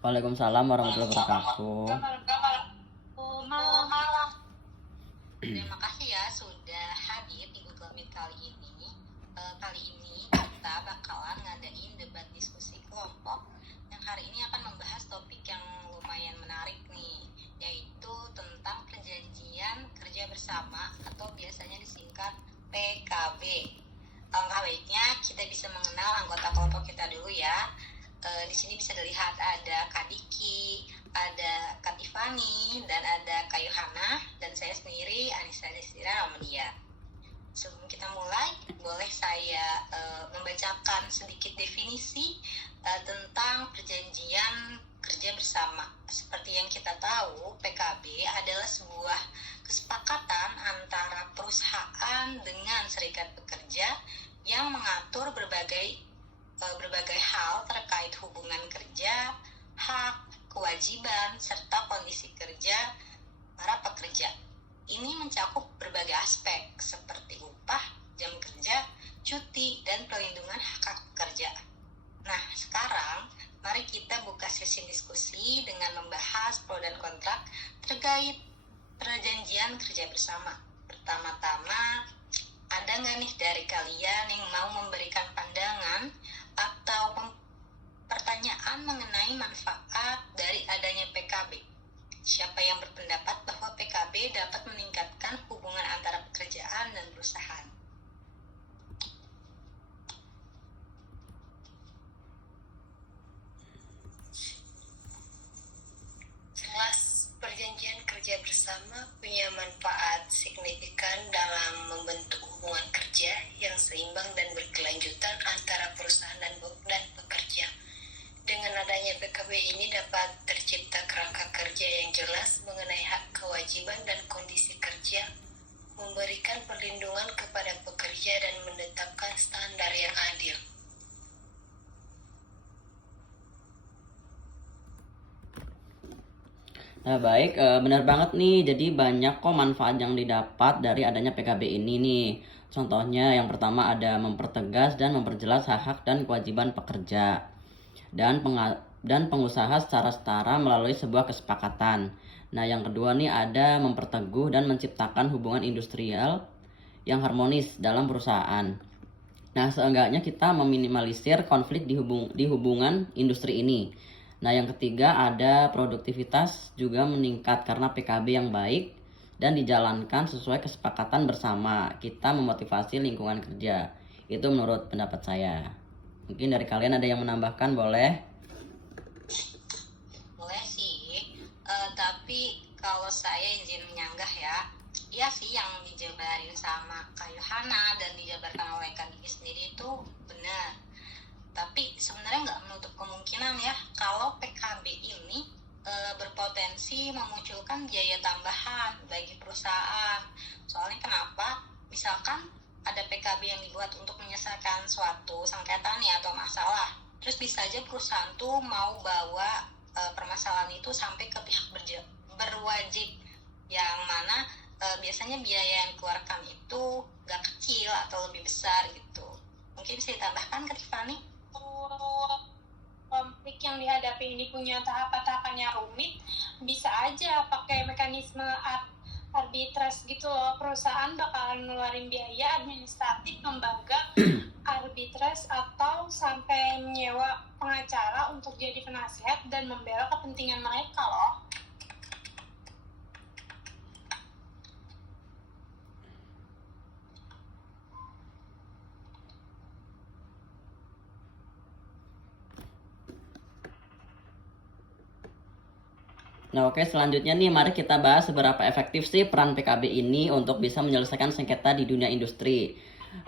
Waalaikumsalam warahmatullahi wabarakatuh. Malam. Terima kasih ya sudah hadir di Google Meet kali ini. Kali ini kita bakalan ngadain debat diskusi kelompok yang hari ini akan membahas topik yang lumayan menarik nih, yaitu tentang perjanjian kerja bersama atau biasanya disingkat PKB. Alangkah baiknya kita bisa mengenal anggota kelompok kita dulu ya. Di sini bisa dilihat ada Kak Diki, ada Kak Tiffany, dan ada Kak Yohana, dan saya sendiri Anissa Desira Amadia. Sebelum kita mulai, boleh saya membacakan sedikit definisi tentang perjanjian kerja bersama. Seperti yang kita tahu, PKB adalah sebuah kesepakatan antara perusahaan dengan serikat pekerja yang mengatur berbagai hal terkait hubungan kerja, hak, kewajiban, serta kondisi kerja para pekerja. Ini mencakup berbagai aspek seperti upah, jam kerja, cuti, dan perlindungan hak pekerja. Nah, sekarang mari kita buka sesi diskusi dengan membahas pro dan kontra terkait perjanjian kerja bersama. Pertama-tama, ada nggak nih dari kalian yang mau memberikan pandangan atau pertanyaan mengenai manfaat dari adanya PKB? Siapa yang berpendapat bahwa PKB dapat meningkatkan hubungan antara pekerjaan dan perusahaan? Jelas, perjanjian kerja bersama punya manfaat signifikan dalam membentuk hubungan kerja yang seimbang dan berkelanjutan antara perusahaan dan pekerja. Dengan adanya PKB ini dapat tercipta kerangka kerja yang jelas mengenai hak, kewajiban, dan kondisi kerja, memberikan perlindungan kepada pekerja dan menetapkan standar yang adil. Nah, baik, benar banget nih. Jadi banyak kok manfaat yang didapat dari adanya PKB ini nih. Contohnya yang pertama ada mempertegas dan memperjelas hak-hak dan kewajiban pekerja dan pengusaha secara setara melalui sebuah kesepakatan. Nah, yang kedua nih ada memperteguh dan menciptakan hubungan industrial yang harmonis dalam perusahaan. Nah, seenggaknya kita meminimalisir konflik di hubungan industri ini. Nah, yang ketiga ada produktivitas juga meningkat karena PKB yang baik dan dijalankan sesuai kesepakatan bersama. Kita memotivasi lingkungan kerja. Itu menurut pendapat saya. Mungkin dari kalian ada yang menambahkan, boleh? Boleh sih, tapi kalau saya izin menyanggah ya. Iya sih, yang dijabarin sama Kak Yohana dan dijabarkan oleh Kak Diki sendiri itu benar. Tapi sebenarnya nggak menutup kemungkinan ya kalau PKB ini berpotensi memunculkan biaya tambahan bagi perusahaan. Soalnya kenapa? Misalkan ada PKB yang dibuat untuk menyelesaikan suatu sengketa nih atau masalah, terus bisa aja perusahaan tuh mau bawa permasalahan itu sampai ke pihak berwajib, yang mana biasanya biaya yang dikeluarkan itu gak kecil atau lebih besar gitu. Mungkin bisa ditambahkan ke Tiffany? Konflik yang dihadapi ini punya tahapan-tahapan yang rumit, bisa aja pakai mekanisme arbitrase gitu loh. Perusahaan bakalan ngeluarin biaya administratif lembaga arbitrase atau sampai menyewa pengacara untuk jadi penasihat dan membela kepentingan mereka loh. Nah, oke, selanjutnya nih mari kita bahas seberapa efektif sih peran PKB ini untuk bisa menyelesaikan sengketa di dunia industri.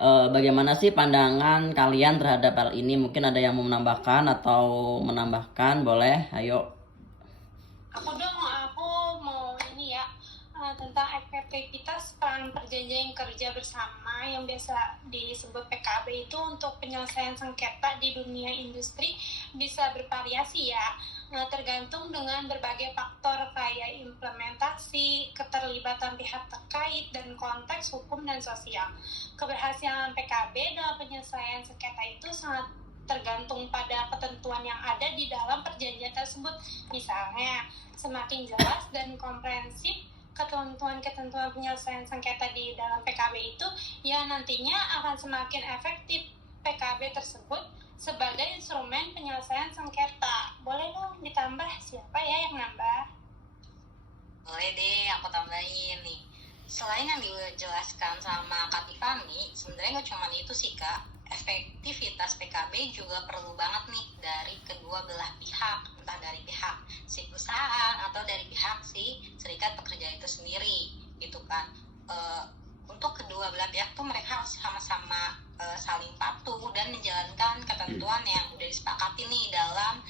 Bagaimana sih pandangan kalian terhadap hal ini? Mungkin ada yang mau menambahkan atau menambahkan, boleh? Ayo. Aku mau ini ya, tentang efektivitas peran perjanjian kerja bersama yang biasa disebut PKB itu untuk penyelesaian sengketa di dunia industri bisa bervariasi ya, tergantung dengan berbagai faktor kayak implementasi, keterlibatan pihak terkait, dan konteks hukum dan sosial. Keberhasilan PKB dalam penyelesaian sengketa itu sangat tergantung pada ketentuan yang ada di dalam perjanjian tersebut. Misalnya, semakin jelas dan komprehensif ketentuan-ketentuan penyelesaian sengketa di dalam PKB itu, ya nantinya akan semakin efektif PKB tersebut sebagai instrumen penyelesaian sengketa. Boleh dong ditambah, siapa ya yang nambah? Boleh deh, aku tambahin nih. Selain yang dijelaskan sama Kak Tiffany, sebenarnya nggak cuma itu sih Kak. Efektivitas PKB juga perlu banget nih dari kedua belah pihak, entah dari pihak si perusahaan atau dari pihak si serikat pekerja itu sendiri, gitu kan. Untuk kedua belah pihak tuh mereka harus sama-sama saling patuh dan menjalankan ketentuan yang udah disepakati nih dalam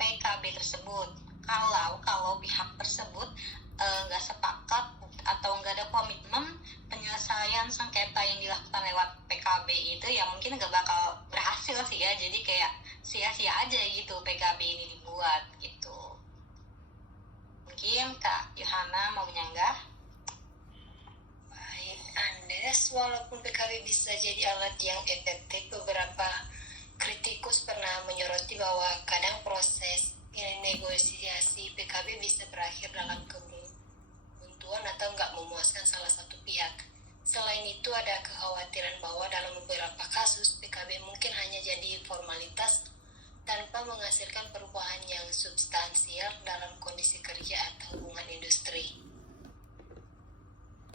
PKB tersebut. Kalau pihak tersebut nggak sepakat atau nggak ada komitmen penyelesaian sengketa yang dilakukan lewat PKB itu, ya mungkin nggak bakal berhasil sih ya. Jadi kayak sia-sia aja gitu PKB ini dibuat gitu. Mungkin Kak Yohana mau menyanggah? Baik, Andes, walaupun PKB bisa jadi alat yang efektif, beberapa kritikus pernah menyoroti bahwa kadang proses negosiasi PKB bisa berakhir dalam kebuntuan atau nggak memuaskan salah satu pihak. Selain itu, ada kekhawatiran bahwa dalam beberapa kasus PKB mungkin hanya jadi formalitas tanpa menghasilkan perubahan yang substansial dalam kondisi kerja atau hubungan industri.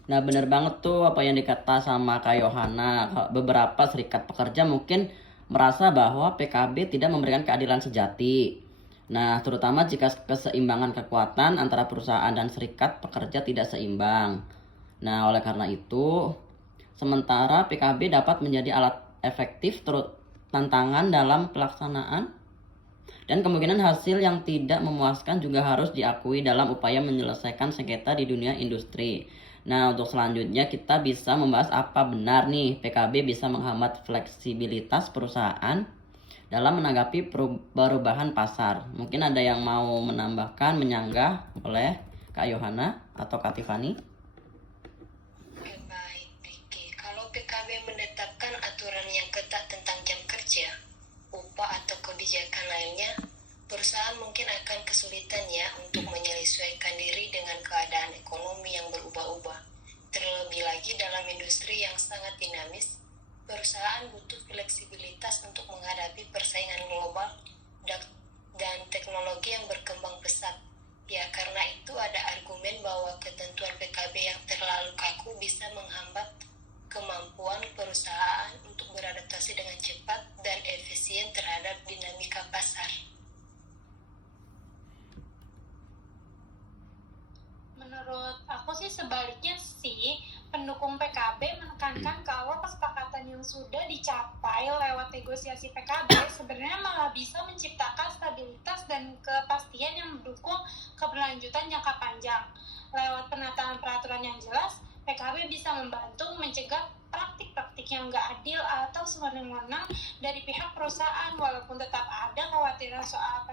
Nah, bener banget tuh apa yang dikata sama Kak Yohana. Beberapa serikat pekerja mungkin merasa bahwa PKB tidak memberikan keadilan sejati. Nah, terutama jika keseimbangan kekuatan antara perusahaan dan serikat pekerja tidak seimbang. Nah, oleh karena itu, sementara PKB dapat menjadi alat efektif tantangan dalam pelaksanaan dan kemungkinan hasil yang tidak memuaskan juga harus diakui dalam upaya menyelesaikan sengketa di dunia industri. Nah, untuk selanjutnya kita bisa membahas apa benar nih PKB bisa menghambat fleksibilitas perusahaan dalam menanggapi perubahan pasar. Mungkin ada yang mau menambahkan, menyanggah, boleh Kak Yohana atau Kak Tiffany? Oke, baik, Diki. Kalau PKB menetapkan aturan yang ketat tentang jam kerja, upah atau kebijakan lainnya, perusahaan mungkin akan kesulitan ya untuk menyesuaikan diri dengan keadaan ekonomi yang berubah-ubah. Terlebih lagi dalam industri yang sangat dinamis, perusahaan butuh fleksibilitas untuk menghadapi persaingan global dan teknologi yang berkembang pesat. Ya, karena itu ada argumen bahwa ketentuan PKB yang terlalu kaku bisa menghambat kemampuan perusahaan untuk beradaptasi dengan cepat dan efisien terhadap dinamika pasar. Menurut aku sih sebaliknya sih, pendukung PKB menekankan kalau kesepakatan yang sudah dicapai lewat negosiasi PKB sebenarnya malah bisa menciptakan stabilitas dan kepastian yang mendukung keberlanjutan jangka panjang. Lewat penataan peraturan yang jelas, PKB bisa membantu mencegah praktik-praktik yang nggak adil atau sewenang-wenang dari pihak perusahaan. Walaupun tetap ada kekhawatiran soal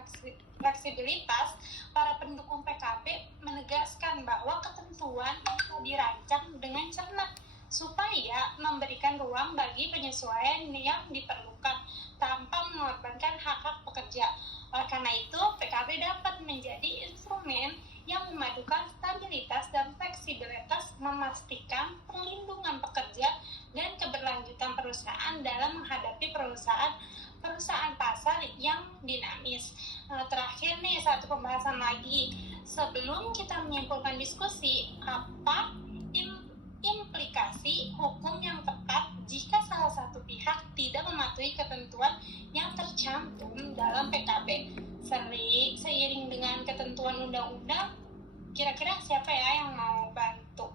fleksibilitas, para pendukung PKB menegaskan bahwa ketentuan bisa dirancang dengan cermat supaya memberikan ruang bagi penyesuaian yang diperlukan tanpa mengorbankan hak-hak pekerja. Oleh karena itu, PKB dapat menjadi instrumen yang memadukan stabilitas dan fleksibilitas, memastikan perlindungan pekerja dan keberlanjutan perusahaan dalam menghadapi perusahaan pasar yang dinamis. Terakhir nih, satu pembahasan lagi. Sebelum kita menyimpulkan diskusi, apa implikasi hukum yang tepat jika salah satu pihak tidak mematuhi ketentuan yang tercantum dalam PKB? Seiring dengan ketentuan undang-undang, kira-kira siapa ya yang mau bantu?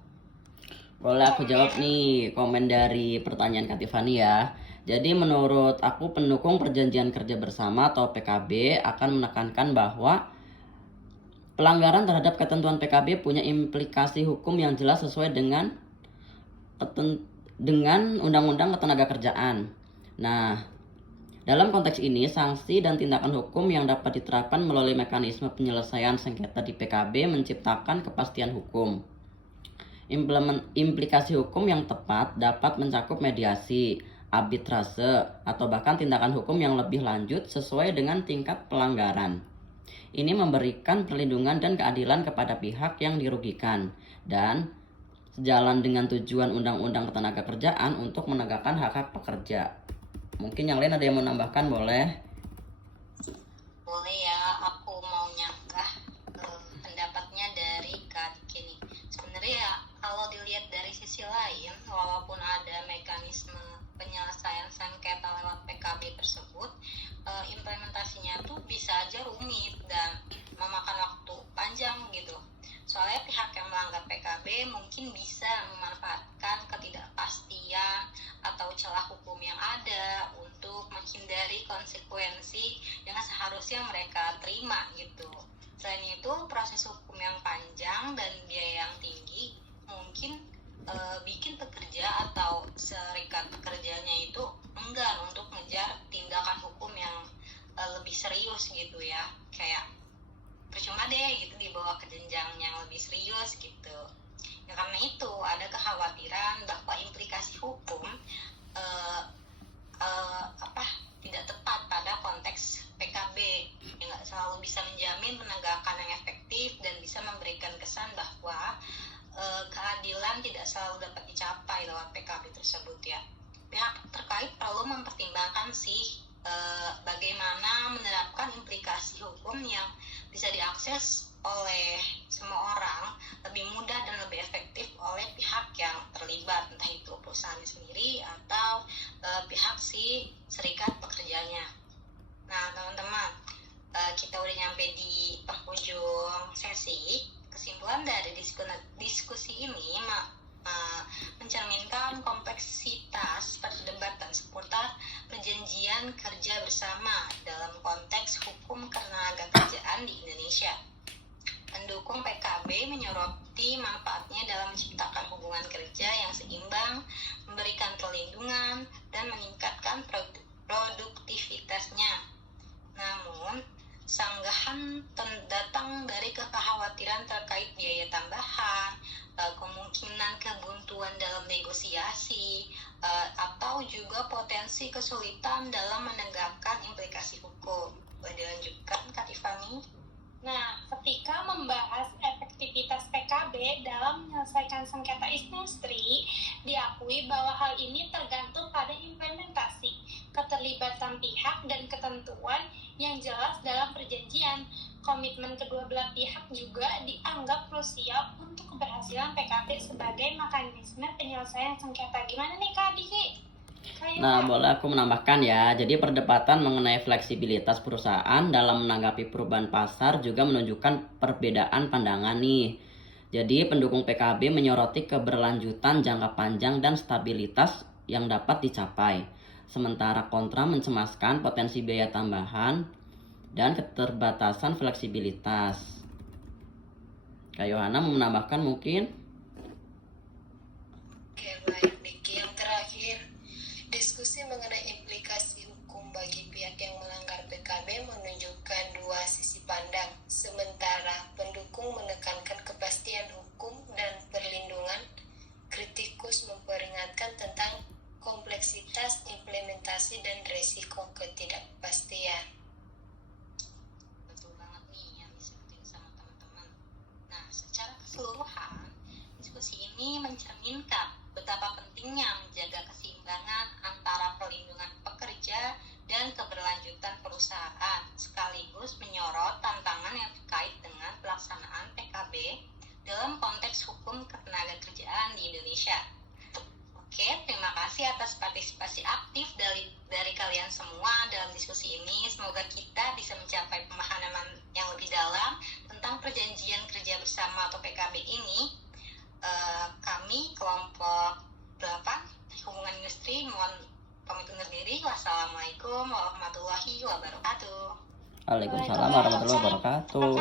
Boleh aku jawab nih komen dari pertanyaan Kak Tiffany ya. Jadi menurut aku pendukung perjanjian kerja bersama atau PKB akan menekankan bahwa pelanggaran terhadap ketentuan PKB punya implikasi hukum yang jelas sesuai dengan Undang-Undang Ketenagakerjaan. Nah, dalam konteks ini, sanksi dan tindakan hukum yang dapat diterapkan melalui mekanisme penyelesaian sengketa di PKB menciptakan kepastian hukum. Implikasi hukum yang tepat dapat mencakup mediasi, arbitrase, atau bahkan tindakan hukum yang lebih lanjut sesuai dengan tingkat pelanggaran. Ini memberikan perlindungan dan keadilan kepada pihak yang dirugikan dan sejalan dengan tujuan Undang-Undang Ketenagakerjaan untuk menegakkan hak-hak pekerja. Mungkin yang lain ada yang mau nambahkan, boleh? Boleh ya, aku mau nyanggah pendapatnya dari Kak Diki nih. Sebenarnya ya, kalau dilihat dari sisi lain, walaupun ada mekanisme penyelesaian sengketa lewat PKB tersebut, implementasinya tuh bisa aja rumit dan memakan waktu panjang gitu. Soalnya pihak yang melanggar PKB mungkin bisa memanfaatkan ketidakpastian atau celah hukum yang ada untuk menghindari konsekuensi yang seharusnya mereka terima gitu. Selain itu, proses hukum yang panjang dan biaya yang tinggi mungkin bikin pekerja atau serikat pekerjanya itu enggan untuk ngejar tindakan hukum yang lebih serius gitu ya, kayak percuma deh gitu dibawa ke jenjang yang lebih serius gitu ya. Karena itu ada kekhawatiran bahwa implikasi hukum tidak tepat pada konteks PKB yang nggak selalu bisa menjamin penegakan yang efektif dan bisa memberikan kesan bahwa keadilan tidak selalu dapat dicapai lewat PKB tersebut ya. Pihak terkait perlu mempertimbangkan sih bagaimana menerapkan implikasi hukum yang bisa diakses oleh semua orang lebih mudah dan lebih efektif oleh pihak yang terlibat, entah itu perusahaan sendiri atau pihak si serikat pekerjanya. Nah teman-teman, kita udah nyampe di penghujung sesi. Kesimpulan dari diskusi ini mencerminkan kompleksitas perdebatan seputar perjanjian kerja bersama dalam konteks hukum ketenagakerjaan di Indonesia. Pendukung PKB menyoroti manfaatnya dalam menciptakan hubungan kerja yang seimbang, memberikan perlindungan, dan meningkatkan produktivitasnya. Namun, sanggahan datang dari kekhawatiran terkait biaya tambahan, kemungkinan kebuntuan dalam negosiasi, atau juga potensi kesulitan dalam menegakkan implikasi hukum. Boleh dilanjutkan, Kak Tiffany? Nah, ketika membahas efektivitas PKB dalam menyelesaikan sengketa industri, diakui bahwa hal ini tergantung pada implementasi, keterlibatan pihak, dan ketentuan yang jelas dalam perjanjian. Komitmen kedua belah pihak juga dianggap krusial untuk keberhasilan PKB sebagai mekanisme penyelesaian sengketa. Gimana nih Kak Diki? Nah, boleh aku menambahkan ya. Jadi perdebatan mengenai fleksibilitas perusahaan dalam menanggapi perubahan pasar juga menunjukkan perbedaan pandangan nih. Jadi pendukung PKB menyoroti keberlanjutan jangka panjang dan stabilitas yang dapat dicapai. Sementara kontra mencemaskan potensi biaya tambahan dan keterbatasan fleksibilitas. Kak Yohana mau menambahkan mungkin? Oke, baik Diki. Yang terakhir, diskusi mengenai implikasi hukum bagi pihak yang melanggar PKB menunjukkan dua sisi pandang. Sementara pendukung menekankan kepastian hukum dan perlindungan, kritikus memperingatkan tentang kompleksitas implementasi dan resiko ketidakpastian. Betul banget nih yang disebutin sama teman-teman. Nah, secara keseluruhan, diskusi ini mencerminkan betapa pentingnya menjaga keseimbangan antara perlindungan pekerja dan keberlanjutan perusahaan, sekaligus menyorot tantangan yang terkait dengan pelaksanaan PKB dalam konteks hukum ketenagakerjaan di Indonesia. Oke, terima kasih atas partisipasi aktif dari kalian semua dalam diskusi ini. Semoga kita bisa mencapai pemahaman yang lebih dalam tentang perjanjian kerja bersama atau PKB ini. Kami kelompok 8 hubungan industri mohon pamit undur diri. Wassalamualaikum warahmatullahi wabarakatuh. Waalaikumsalam warahmatullahi wabarakatuh.